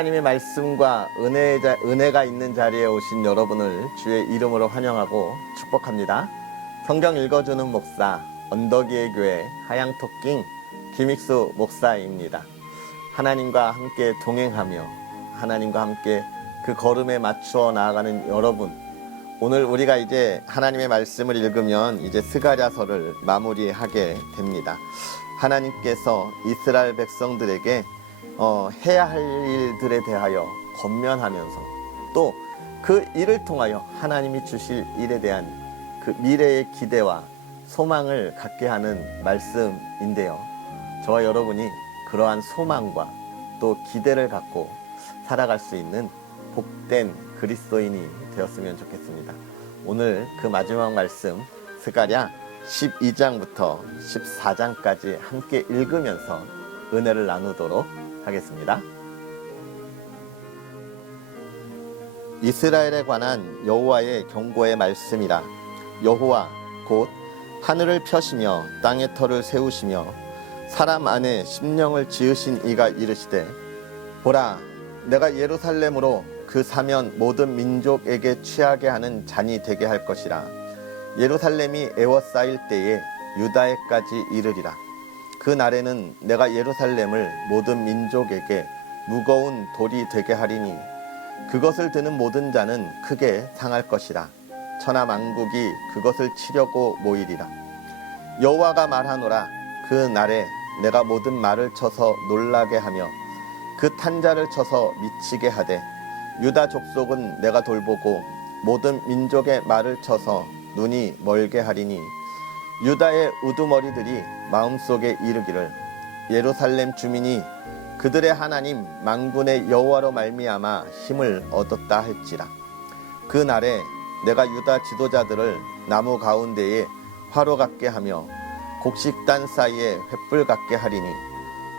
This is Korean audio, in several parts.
하나님의 말씀과 은혜가 있는 자리에 오신 여러분을 주의 이름으로 환영하고 축복합니다. 성경 읽어주는 목사, 언덕 위의 교회 하양토킹 김익수 목사입니다. 하나님과 함께 동행하며 하나님과 함께 그 걸음에 맞추어 나아가는 여러분, 오늘 우리가 이제 하나님의 말씀을 읽으면 이제 스가랴서를 마무리하게 됩니다. 하나님께서 이스라엘 백성들에게 해야 할 일들에 대하여 권면하면서 또 그 일을 통하여 하나님이 주실 일에 대한 그 미래의 기대와 소망을 갖게 하는 말씀인데요. 저와 여러분이 그러한 소망과 또 기대를 갖고 살아갈 수 있는 복된 그리스도인이 되었으면 좋겠습니다. 오늘 그 마지막 말씀 스가랴 12장부터 14장까지 함께 읽으면서 은혜를 나누도록 하겠습니다. 이스라엘에 관한 여호와의 경고의 말씀이라. 여호와 곧 하늘을 펴시며 땅의 터를 세우시며 사람 안에 심령을 지으신 이가 이르시되, 보라, 내가 예루살렘으로 그 사면 모든 민족에게 취하게 하는 잔이 되게 할 것이라. 예루살렘이 에워싸일 때에 유다에까지 이르리라. 그 날에는 내가 예루살렘을 모든 민족에게 무거운 돌이 되게 하리니 그것을 드는 모든 자는 크게 상할 것이라. 천하 만국이 그것을 치려고 모이리라. 여호와가 말하노라. 그 날에 내가 모든 말을 쳐서 놀라게 하며 그 탄자를 쳐서 미치게 하되, 유다 족속은 내가 돌보고 모든 민족의 말을 쳐서 눈이 멀게 하리니 유다의 우두머리들이 마음속에 이르기를, 예루살렘 주민이 그들의 하나님 만군의 여호와로 말미암아 힘을 얻었다 할지라. 그 날에 내가 유다 지도자들을 나무 가운데에 화로 같게 하며 곡식단 사이에 횃불 같게 하리니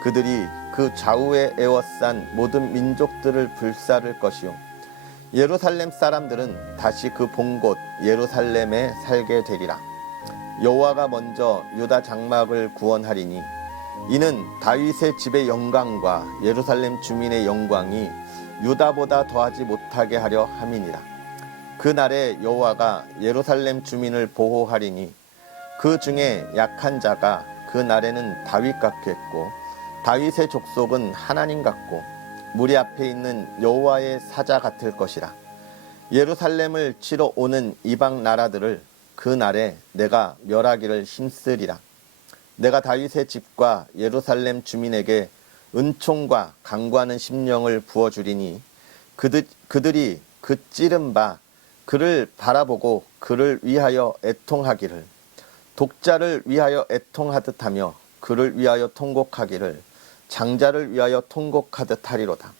그들이 그 좌우에 에워싼 모든 민족들을 불사를 것이요, 예루살렘 사람들은 다시 그 본 곳 예루살렘에 살게 되리라. 여호와가 먼저 유다 장막을 구원하리니 이는 다윗의 집의 영광과 예루살렘 주민의 영광이 유다보다 더하지 못하게 하려 함이니라. 그 날에 여호와가 예루살렘 주민을 보호하리니 그 중에 약한 자가 그 날에는 다윗 같겠고 다윗의 족속은 하나님 같고 무리 앞에 있는 여호와의 사자 같을 것이라. 예루살렘을 치러 오는 이방 나라들을 그 날에 내가 멸하기를 힘쓰리라. 내가 다윗의 집과 예루살렘 주민에게 은총과 강구하는 심령을 부어주리니 그들이 그 찌른 바 그를 바라보고 그를 위하여 애통하기를, 독자를 위하여 애통하듯 하며 그를 위하여 통곡하기를 장자를 위하여 통곡하듯 하리로다.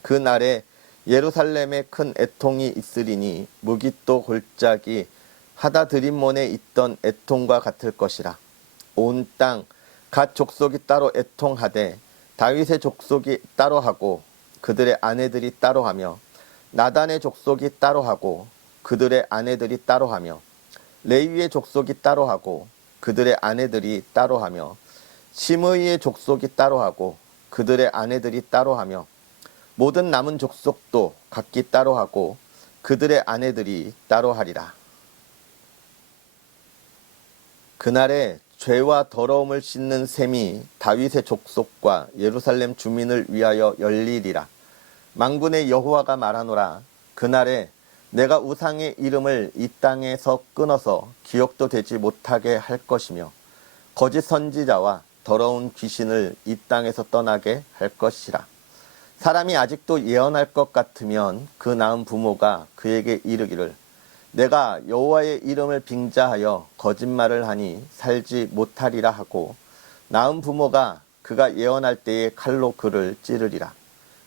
그 날에 예루살렘에 큰 애통이 있으리니 무깃도 골짜기 하다드림몬에 있던 애통과 같을 것이라. 온 땅 갓 족속이 따로 애통하되 다윗의 족속이 따로 하고 그들의 아내들이 따로 하며 나단의 족속이 따로 하고 그들의 아내들이 따로 하며 레위의 족속이 따로 하고 그들의 아내들이 따로 하며 시므이의 족속이 따로 하고 그들의 아내들이 따로 하며 모든 남은 족속도 각기 따로 하고 그들의 아내들이 따로 하리라. 그날에 죄와 더러움을 씻는 셈이 다윗의 족속과 예루살렘 주민을 위하여 열리리라. 만군의 여호와가 말하노라. 그날에 내가 우상의 이름을 이 땅에서 끊어서 기억도 되지 못하게 할 것이며 거짓 선지자와 더러운 귀신을 이 땅에서 떠나게 할 것이라. 사람이 아직도 예언할 것 같으면 그 낳은 부모가 그에게 이르기를, 내가 여호와의 이름을 빙자하여 거짓말을 하니 살지 못하리라 하고 낳은 부모가 그가 예언할 때에 칼로 그를 찌르리라.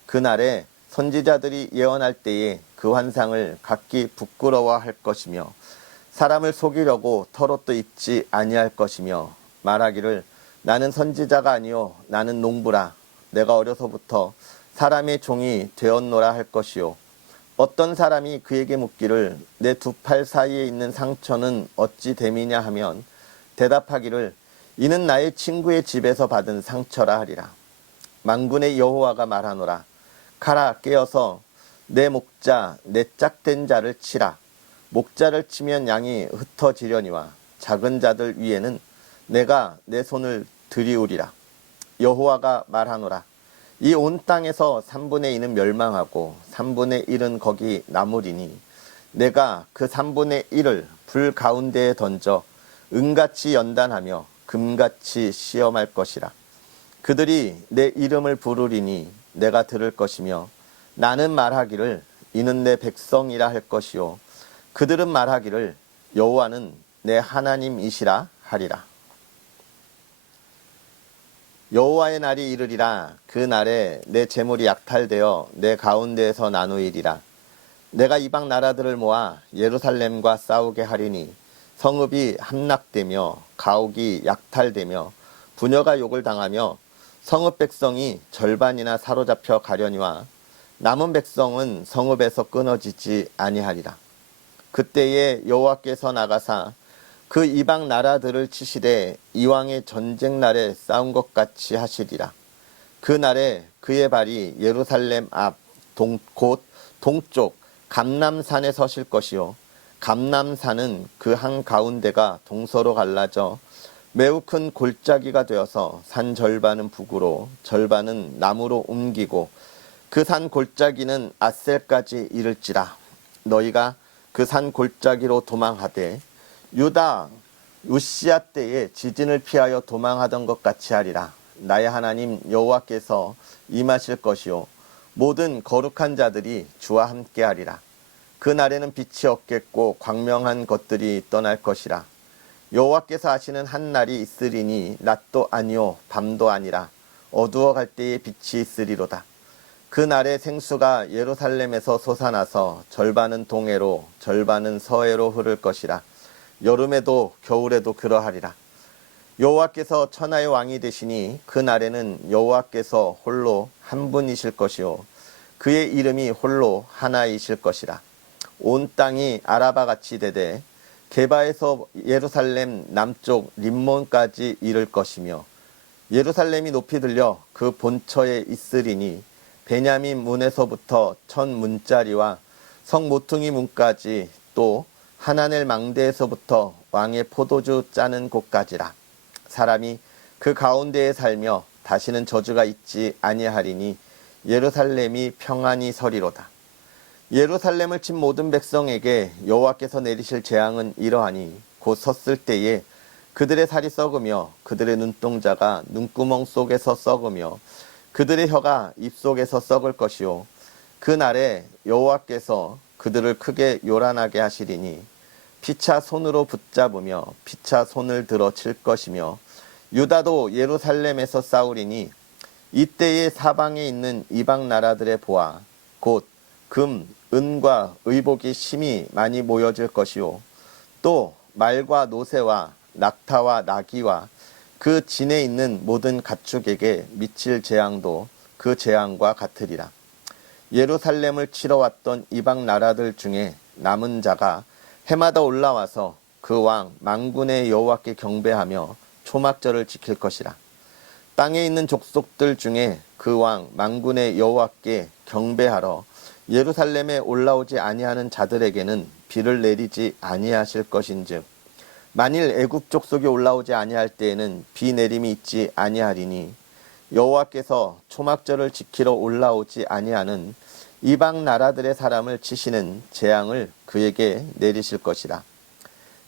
그날에 선지자들이 예언할 때에 그 환상을 각기 부끄러워할 것이며 사람을 속이려고 털옷도 입지 아니할 것이며 말하기를, 나는 선지자가 아니요 나는 농부라. 내가 어려서부터 사람의 종이 되었노라 할 것이요, 어떤 사람이 그에게 묻기를 내 두 팔 사이에 있는 상처는 어찌 됨이냐 하면 대답하기를 이는 나의 친구의 집에서 받은 상처라 하리라. 만군의 여호와가 말하노라. 가라 깨어서 내 목자 내 짝된 자를 치라. 목자를 치면 양이 흩어지려니와 작은 자들 위에는 내가 내 손을 들이우리라. 여호와가 말하노라. 이 온 땅에서 3분의 2는 멸망하고 3분의 1은 거기 남으리니 내가 그 3분의 1을 불 가운데에 던져 은같이 연단하며 금같이 시험할 것이라. 그들이 내 이름을 부르리니 내가 들을 것이며 나는 말하기를 이는 내 백성이라 할 것이요 그들은 말하기를 여호와는 내 하나님이시라 하리라. 여호와의 날이 이르리라. 그 날에 내 재물이 약탈되어 내 가운데에서 나누이리라. 내가 이방 나라들을 모아 예루살렘과 싸우게 하리니 성읍이 함락되며 가옥이 약탈되며 부녀가 욕을 당하며 성읍 백성이 절반이나 사로잡혀 가려니와 남은 백성은 성읍에서 끊어지지 아니하리라. 그때에 여호와께서 나가사 그 이방 나라들을 치시되 이왕의 전쟁 날에 싸운 것 같이 하시리라. 그 날에 그의 발이 예루살렘 앞 곧 동쪽 감람산에 서실 것이요 감람산은 그 한가운데가 동서로 갈라져 매우 큰 골짜기가 되어서 산 절반은 북으로 절반은 남으로 옮기고 그 산 골짜기는 아셀까지 이를지라. 너희가 그 산 골짜기로 도망하되 유다 우시야 때에 지진을 피하여 도망하던 것 같이 하리라. 나의 하나님 여호와께서 임하실 것이요 모든 거룩한 자들이 주와 함께 하리라. 그 날에는 빛이 없겠고 광명한 것들이 떠날 것이라. 여호와께서 하시는 한 날이 있으리니 낮도 아니요 밤도 아니라 어두워 갈 때에 빛이 있으리로다. 그 날에 생수가 예루살렘에서 솟아나서 절반은 동해로 절반은 서해로 흐를 것이라. 여름에도 겨울에도 그러하리라. 여호와께서 천하의 왕이 되시니 그 날에는 여호와께서 홀로 한 분이실 것이요 그의 이름이 홀로 하나이실 것이라. 온 땅이 아라바 같이 되되 게바에서 예루살렘 남쪽 림몬까지 이를 것이며 예루살렘이 높이 들려 그 본처에 있으리니 베냐민 문에서부터 천 문짜리와 성 모퉁이 문까지 또 하나넬 망대에서부터 왕의 포도주 짜는 곳까지라. 사람이 그 가운데에 살며 다시는 저주가 있지 아니하리니 예루살렘이 평안히 서리로다. 예루살렘을 친 모든 백성에게 여호와께서 내리실 재앙은 이러하니 곧 섰을 때에 그들의 살이 썩으며 그들의 눈동자가 눈구멍 속에서 썩으며 그들의 혀가 입속에서 썩을 것이요 그 날에 여호와께서 그들을 크게 요란하게 하시리니 피차 손으로 붙잡으며 피차 손을 들어 칠 것이며 유다도 예루살렘에서 싸우리니 이때에 사방에 있는 이방 나라들의 보아 곧 금, 은과 의복이 심히 많이 모여질 것이요 또 말과 노새와 낙타와 나귀와 그 진에 있는 모든 가축에게 미칠 재앙도 그 재앙과 같으리라. 예루살렘을 치러 왔던 이방 나라들 중에 남은 자가 해마다 올라와서 그 왕 만군의 여호와께 경배하며 초막절을 지킬 것이라. 땅에 있는 족속들 중에 그 왕 만군의 여호와께 경배하러 예루살렘에 올라오지 아니하는 자들에게는 비를 내리지 아니하실 것인즉 만일 애굽 족속이 올라오지 아니할 때에는 비 내림이 있지 아니하리니 여호와께서 초막절을 지키러 올라오지 아니하는 이방 나라들의 사람을 치시는 재앙을 그에게 내리실 것이라.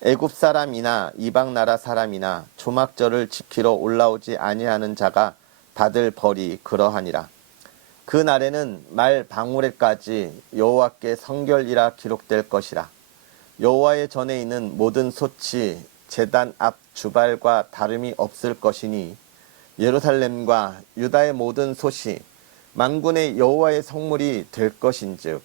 애굽 사람이나 이방 나라 사람이나 초막절을 지키러 올라오지 아니하는 자가 받을 벌이 그러하니라. 그 날에는 말 방울에까지 여호와께 성결이라 기록될 것이라. 여호와의 전에 있는 모든 솥이 제단 앞 주발과 다름이 없을 것이니 예루살렘과 유다의 모든 솥이 만군의 여호와의 성물이 될 것인즉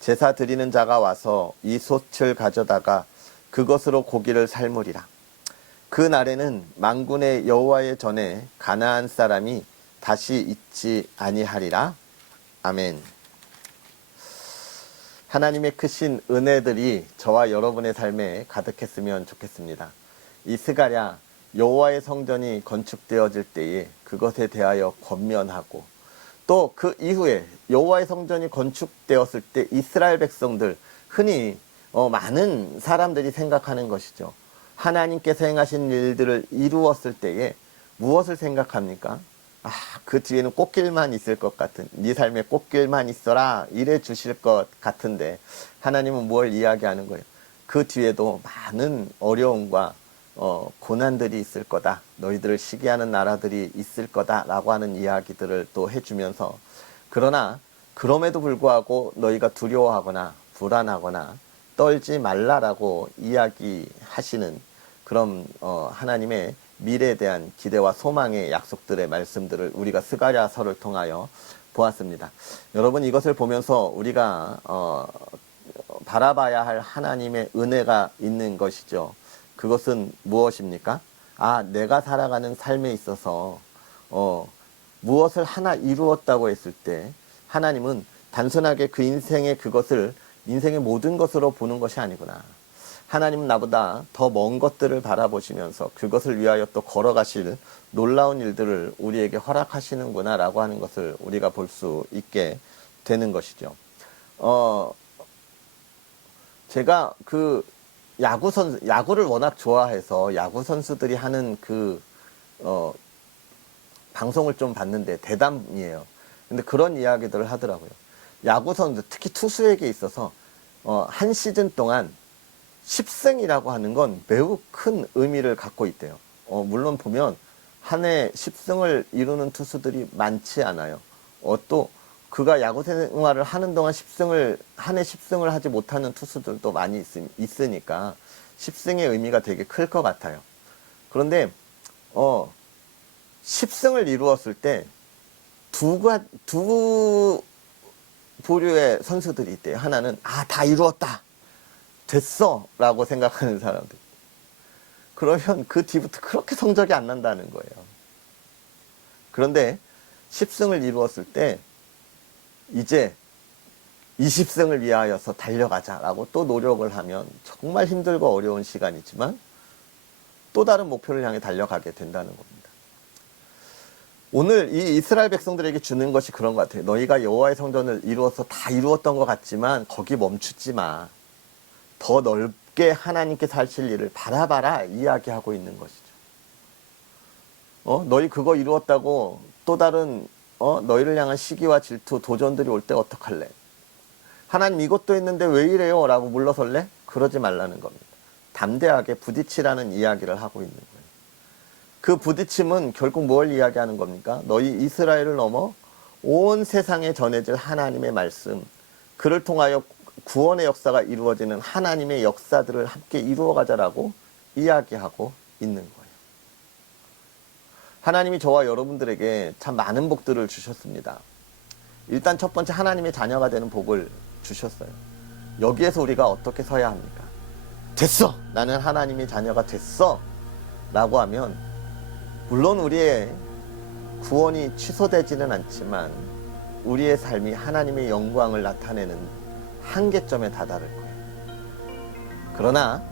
제사 드리는 자가 와서 이 솥을 가져다가 그것으로 고기를 삶으리라. 그 날에는 만군의 여호와의 전에 가나안 사람이 다시 있지 아니하리라. 아멘. 하나님의 크신 은혜들이 저와 여러분의 삶에 가득했으면 좋겠습니다. 이 스가랴 여호와의 성전이 건축되어질 때에 그것에 대하여 권면하고 또 그 이후에 여호와의 성전이 건축되었을 때 이스라엘 백성들, 흔히 많은 사람들이 생각하는 것이죠. 하나님께서 행하신 일들을 이루었을 때에 무엇을 생각합니까? 그 뒤에는 꽃길만 있을 것 같은, 네 삶에 꽃길만 있어라 이래 주실 것 같은데, 하나님은 뭘 이야기하는 거예요? 그 뒤에도 많은 어려움과 고난들이 있을 거다. 너희들을 시기하는 나라들이 있을 거다 라고 하는 이야기들을 또 해주면서, 그러나 그럼에도 불구하고 너희가 두려워하거나 불안하거나 떨지 말라라고 이야기하시는 그런 하나님의 미래에 대한 기대와 소망의 약속들의 말씀들을 우리가 스가랴서를 통하여 보았습니다. 여러분, 이것을 보면서 우리가 바라봐야 할 하나님의 은혜가 있는 것이죠. 그것은 무엇입니까? 내가 살아가는 삶에 있어서 무엇을 하나 이루었다고 했을 때 하나님은 단순하게 그 인생의 그것을 인생의 모든 것으로 보는 것이 아니구나. 하나님은 나보다 더 먼 것들을 바라보시면서 그것을 위하여 또 걸어가실 놀라운 일들을 우리에게 허락하시는구나 라고 하는 것을 우리가 볼 수 있게 되는 것이죠. 제가 그 야구를 워낙 좋아해서 야구 선수들이 하는 방송을 좀 봤는데, 대담이에요. 근데 그런 이야기들을 하더라고요. 야구 선수, 특히 투수에게 있어서 한 시즌 동안 10승이라고 하는 건 매우 큰 의미를 갖고 있대요. 물론 보면 한 해 10승을 이루는 투수들이 많지 않아요. 또 그가 야구 생활을 하는 동안 한 해 10승을 하지 못하는 투수들도 많이 있으니까 10승의 의미가 되게 클 것 같아요. 그런데 10승을 이루었을 때 두 부류의 선수들이 있대요. 하나는 다 이루었다, 됐어 라고 생각하는 사람들. 그러면 그 뒤부터 그렇게 성적이 안 난다는 거예요. 그런데 10승을 이루었을 때 이제 20승을 위하여서 달려가자라고 또 노력을 하면 정말 힘들고 어려운 시간이지만 또 다른 목표를 향해 달려가게 된다는 겁니다. 오늘 이 이스라엘 백성들에게 주는 것이 그런 것 같아요. 너희가 여호와의 성전을 이루어서 다 이루었던 것 같지만 거기 멈추지 마. 더 넓게 하나님께서 하실 일을 바라봐라 이야기하고 있는 것이죠. 너희 그거 이루었다고 또 다른 너희를 향한 시기와 질투, 도전들이 올 때 어떡할래? 하나님 이것도 했는데 왜 이래요? 라고 물러설래? 그러지 말라는 겁니다. 담대하게 부딪히라는 이야기를 하고 있는 거예요. 그 부딪힘은 결국 뭘 이야기하는 겁니까? 너희 이스라엘을 넘어 온 세상에 전해질 하나님의 말씀, 그를 통하여 구원의 역사가 이루어지는 하나님의 역사들을 함께 이루어가자라고 이야기하고 있는 거예요. 하나님이 저와 여러분들에게 참 많은 복들을 주셨습니다. 일단 첫 번째, 하나님의 자녀가 되는 복을 주셨어요. 여기에서 우리가 어떻게 서야 합니까? 됐어! 나는 하나님의 자녀가 됐어! 라고 하면 물론 우리의 구원이 취소되지는 않지만 우리의 삶이 하나님의 영광을 나타내는 한계점에 다다를 거예요. 그러나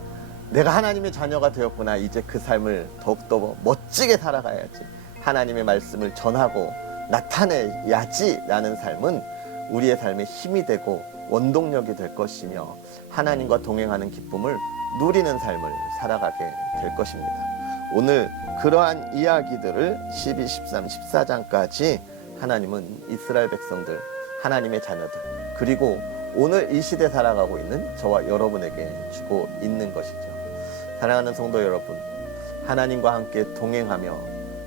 내가 하나님의 자녀가 되었구나, 이제 그 삶을 더욱더 멋지게 살아가야지, 하나님의 말씀을 전하고 나타내야지 라는 삶은 우리의 삶에 힘이 되고 원동력이 될 것이며 하나님과 동행하는 기쁨을 누리는 삶을 살아가게 될 것입니다. 오늘 그러한 이야기들을 12, 13, 14장까지 하나님은 이스라엘 백성들, 하나님의 자녀들, 그리고 오늘 이 시대 살아가고 있는 저와 여러분에게 주고 있는 것이죠. 사랑하는 성도 여러분, 하나님과 함께 동행하며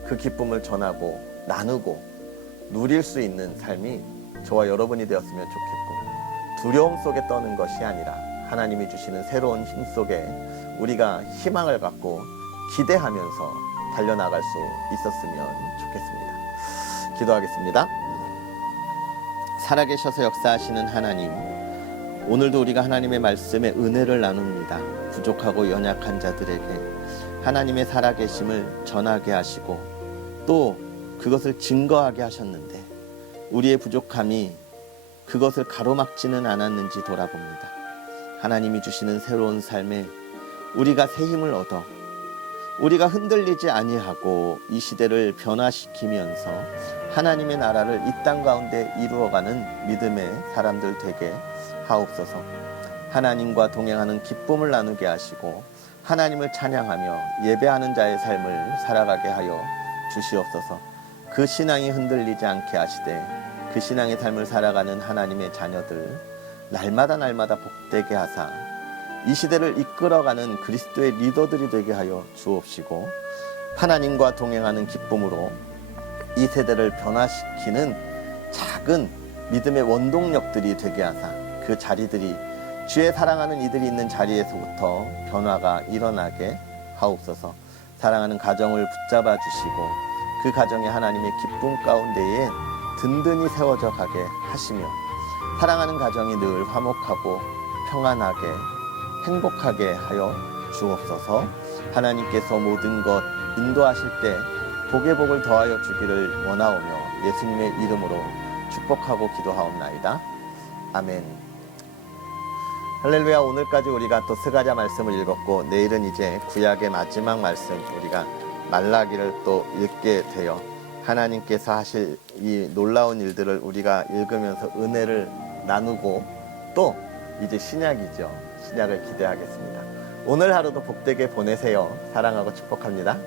그 기쁨을 전하고 나누고 누릴 수 있는 삶이 저와 여러분이 되었으면 좋겠고, 두려움 속에 떠는 것이 아니라 하나님이 주시는 새로운 힘 속에 우리가 희망을 갖고 기대하면서 달려나갈 수 있었으면 좋겠습니다. 기도하겠습니다. 살아계셔서 역사하시는 하나님, 오늘도 우리가 하나님의 말씀에 은혜를 나눕니다. 부족하고 연약한 자들에게 하나님의 살아계심을 전하게 하시고 또 그것을 증거하게 하셨는데 우리의 부족함이 그것을 가로막지는 않았는지 돌아봅니다. 하나님이 주시는 새로운 삶에 우리가 새 힘을 얻어 우리가 흔들리지 아니하고 이 시대를 변화시키면서 하나님의 나라를 이 땅 가운데 이루어가는 믿음의 사람들 되게 하옵소서. 하나님과 동행하는 기쁨을 나누게 하시고 하나님을 찬양하며 예배하는 자의 삶을 살아가게 하여 주시옵소서. 그 신앙이 흔들리지 않게 하시되 그 신앙의 삶을 살아가는 하나님의 자녀들 날마다 복되게 하사 이 시대를 이끌어가는 그리스도의 리더들이 되게 하여 주옵시고 하나님과 동행하는 기쁨으로 이 세대를 변화시키는 작은 믿음의 원동력들이 되게 하사 그 자리들이 주의 사랑하는 이들이 있는 자리에서부터 변화가 일어나게 하옵소서. 사랑하는 가정을 붙잡아 주시고 그 가정에 하나님의 기쁨 가운데에 든든히 세워져 가게 하시며 사랑하는 가정이 늘 화목하고 평안하게 행복하게 하여 주옵소서. 하나님께서 모든 것 인도하실 때 복의 복을 더하여 주기를 원하오며 예수님의 이름으로 축복하고 기도하옵나이다. 아멘. 할렐루야. 오늘까지 우리가 또 스가랴 말씀을 읽었고 내일은 이제 구약의 마지막 말씀 우리가 말라기를 또 읽게 되어 하나님께서 하실 이 놀라운 일들을 우리가 읽으면서 은혜를 나누고 또 이제 신약이죠. 신약을 기대하겠습니다. 오늘 하루도 복되게 보내세요. 사랑하고 축복합니다.